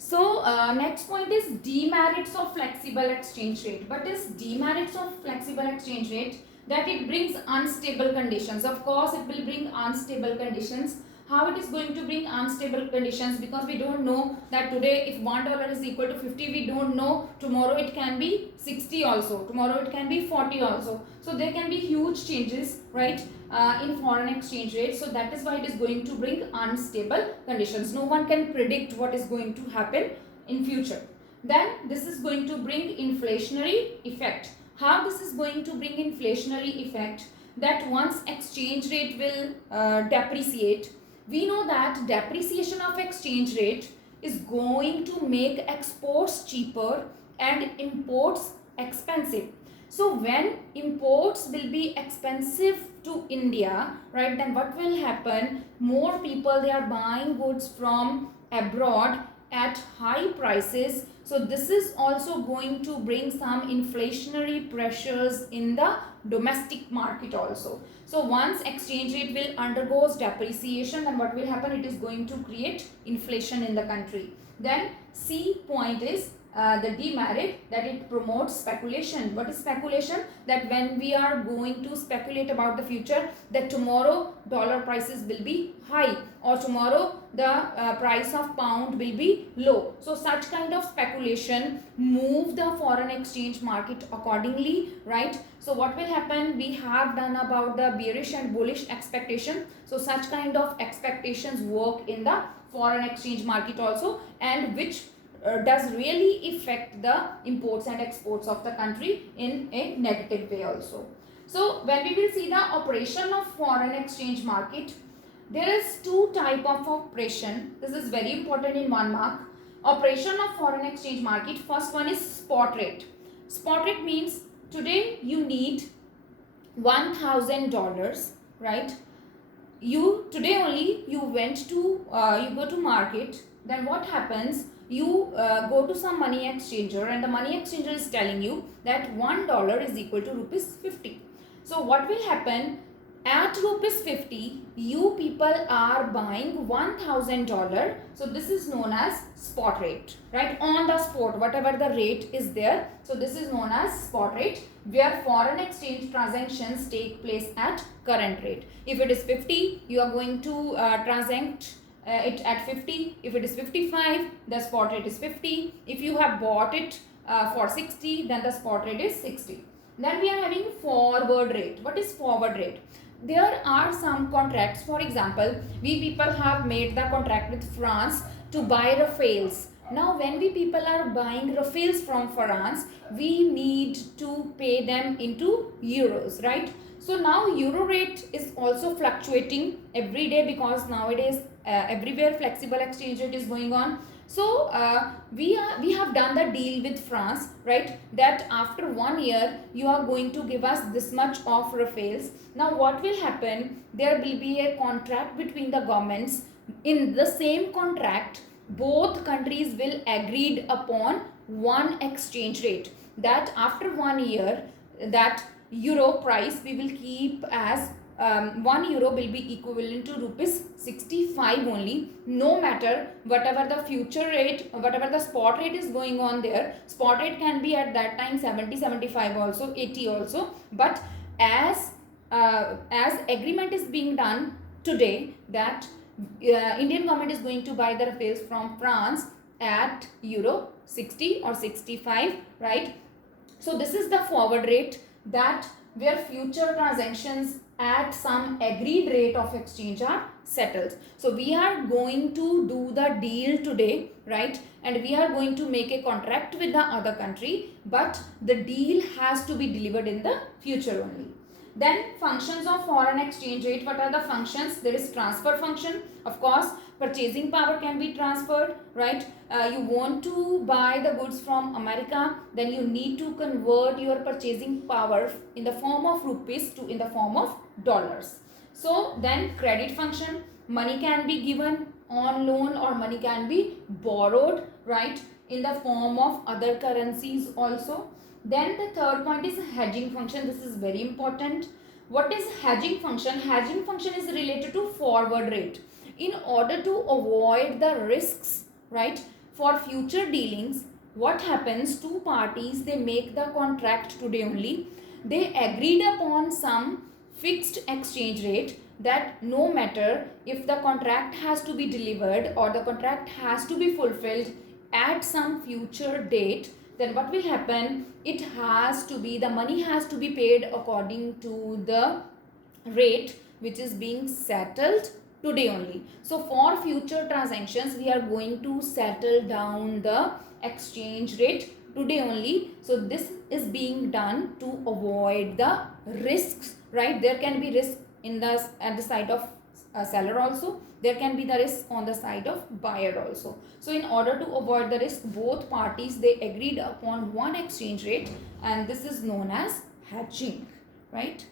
So next point is demerits of flexible exchange rate. What is demerits of flexible exchange rate? That it brings unstable conditions. Of course, it will bring unstable conditions. How it is going to bring unstable conditions? Because we don't know that today if $1 is equal to 50, we don't know tomorrow it can be 60 also. Tomorrow it can be 40 also. So there can be huge changes, right, in foreign exchange rate. So that is why it is going to bring unstable conditions. No one can predict what is going to happen in future. Then this is going to bring inflationary effect. How this is going to bring inflationary effect? That once exchange rate will depreciate, we know that depreciation of exchange rate is going to make exports cheaper and imports expensive. So when imports will be expensive to India, right, then what will happen? More people, they are buying goods from abroad at high prices. So this is also going to bring some inflationary pressures in the domestic market also. So once exchange rate will undergoes depreciation, then what will happen? It is going to create inflation in the country. Then C point is the demerit, that it promotes speculation. What is speculation? That when we are going to speculate about the future, that tomorrow dollar prices will be high or tomorrow the price of pound will be low. So such kind of speculation move the foreign exchange market accordingly, right? So what will happen? We have done about the bearish and bullish expectation. So such kind of expectations work in the foreign exchange market also, and which does really affect the imports and exports of the country in a negative way also. So when we will see the operation of foreign exchange market, there is two type of operation. This is very important in 1 mark. Operation of foreign exchange market. First one is spot rate. Spot rate means today you need $1,000, right? You today only you went to you go to market. Then what happens? You go to some money exchanger, and the money exchanger is telling you that $1 is equal to rupees 50. So what will happen? At rupees 50, you people are buying $1,000. So this is known as spot rate, right? On the spot, whatever the rate is there. So this is known as spot rate, where foreign exchange transactions take place at current rate. If it is 50, you are going to transact it at 50. If it is 55, the spot rate is 50. If you have bought it for 60, then the spot rate is 60. Then we are having forward rate. What is forward rate? There are some contracts. For example, we people have made the contract with France to buy Rafales. Now when we people are buying Rafales from France, we need to pay them into euros, right? So now euro rate is also fluctuating every day, because nowadays everywhere flexible exchange rate is going on. So we have done the deal with France, right, that after 1 year you are going to give us this much of Rafales. Now what will happen? There will be a contract between the governments. In the same contract, both countries will agreed upon one exchange rate, that after 1 year that euro price we will keep as 1 euro will be equivalent to rupees 65 only, no matter whatever the future rate, whatever the spot rate is going on there. Spot rate can be at that time 70, 75 also, 80 also, but as agreement is being done today, that Indian government is going to buy the Rafales from France at euro 60 or 65, right? So this is the forward rate, that where future transactions at some agreed rate of exchange are settled. So we are going to do the deal today, right? And we are going to make a contract with the other country, but the deal has to be delivered in the future only. Then functions of foreign exchange rate. What are the functions? There is transfer function. Of course, purchasing power can be transferred, right? You want to buy the goods from America, then you need to convert your purchasing power in the form of rupees to in the form of dollars. So then credit function. Money can be given on loan or money can be borrowed, right, in the form of other currencies also. Then the third point is hedging function. This is very important. What is hedging function? Hedging function is related to forward rate. In order to avoid the risks, right, for future dealings, what happens, two parties, they make the contract today only. They agreed upon some fixed exchange rate, that no matter if the contract has to be delivered or the contract has to be fulfilled at some future date, then what will happen, it has to be, the money has to be paid according to the rate which is being settled today only. So for future transactions, we are going to settle down the exchange rate today only. So this is being done to avoid the risks, right? There can be risk in the at the side of seller also, there can be the risk on the side of buyer also. So in order to avoid the risk, both parties, they agreed upon one exchange rate, and this is known as hedging, right?